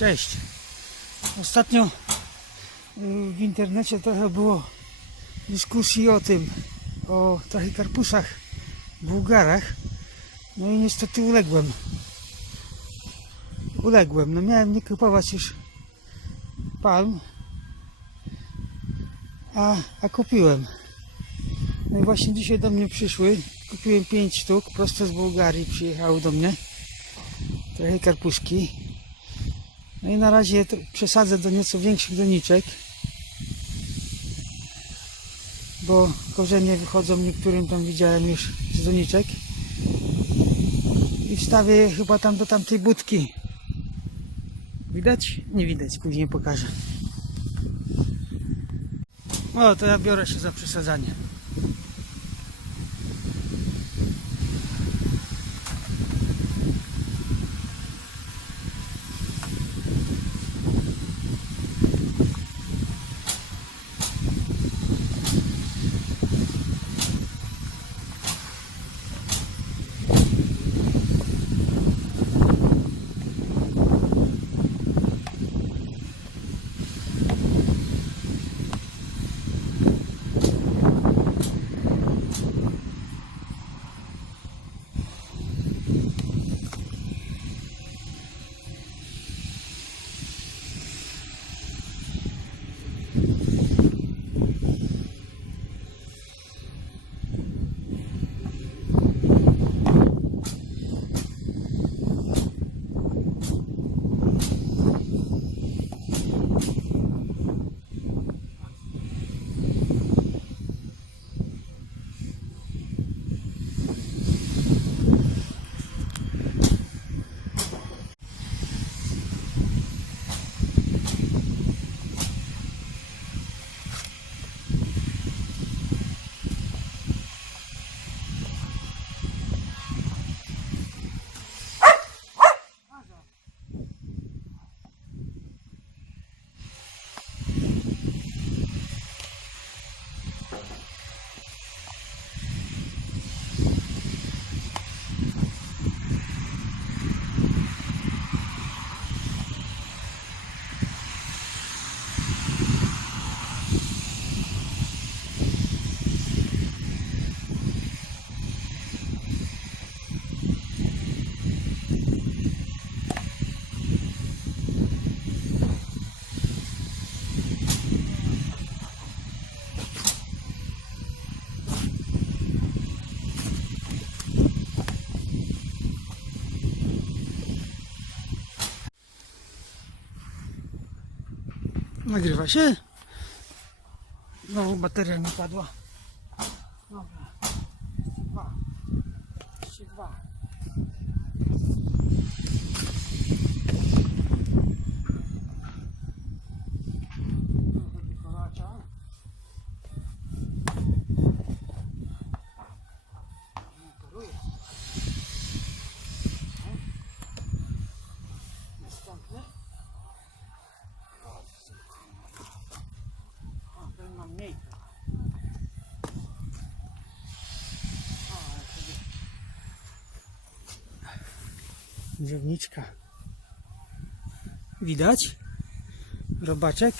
Cześć. Ostatnio y, w internecie trochę było dyskusji o tym, o tachykarpusach, bułgarach. No i niestety uległem. Uległem. No miałem nie kupować już palm, a, a kupiłem. No i właśnie dzisiaj do mnie przyszły. Kupiłem 5 sztuk, prosto z Bułgarii przyjechały do mnie. Trochę karpuszki. No i na razie przesadzę do nieco większych doniczek. Bo korzenie wychodzą niektórym tam widziałem już z doniczek. I wstawię je chyba tam do tamtej budki. Widać? Nie widać, później pokażę. O, to ja biorę się za przesadzanie. Nagrywa się. Znowu bateria napadła. Dobra. 32. 32. Drzewniczka. Widać? Robaczek.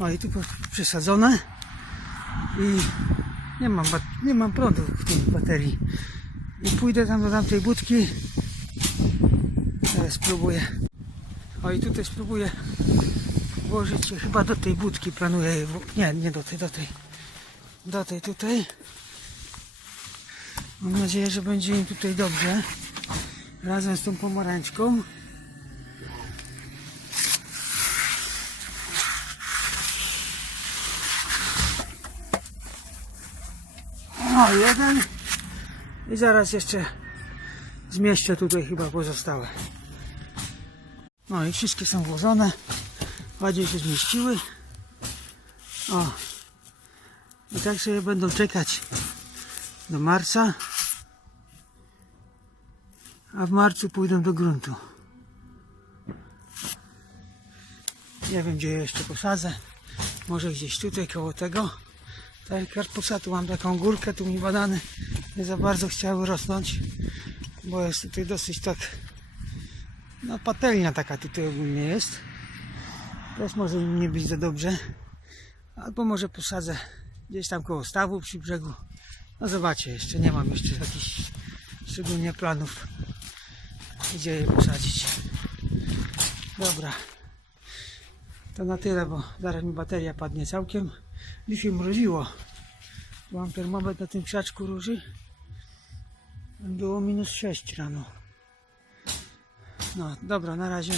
No i tu przesadzone. I nie mam, nie mam prądu w tej baterii. I pójdę tam do tamtej budki. Teraz spróbuję. O i tutaj spróbuję włożyć chyba do tej budki. Planuję Nie, nie do tej, do tej. Do tej tutaj. Mam nadzieję, że będzie im tutaj dobrze. Razem z tą pomarańczką. O, jeden. I zaraz jeszcze zmieszczę tutaj chyba pozostałe. No i wszystkie są włożone. Ładnie się zmieściły. O. I tak sobie będą czekać do marca. A w marcu pójdą do gruntu. Nie wiem gdzie je jeszcze posadzę. Może gdzieś tutaj koło tego. Tak jak karpusa, tu mam taką górkę, tu mi banany nie za bardzo chciały rosnąć, bo jest tutaj dosyć tak, no patelnia taka tutaj ogólnie jest. Też może im nie być za dobrze. Albo może posadzę gdzieś tam koło stawu przy brzegu. No zobaczcie, jeszcze nie mam jeszcze jakichś szczególnie planów, gdzie je posadzić. Dobra. To na tyle, bo zaraz mi bateria padnie całkiem. Dzisiaj mroziło. Mam termometr na tym krzaczku róży. Było minus 6 rano. No dobra, na razie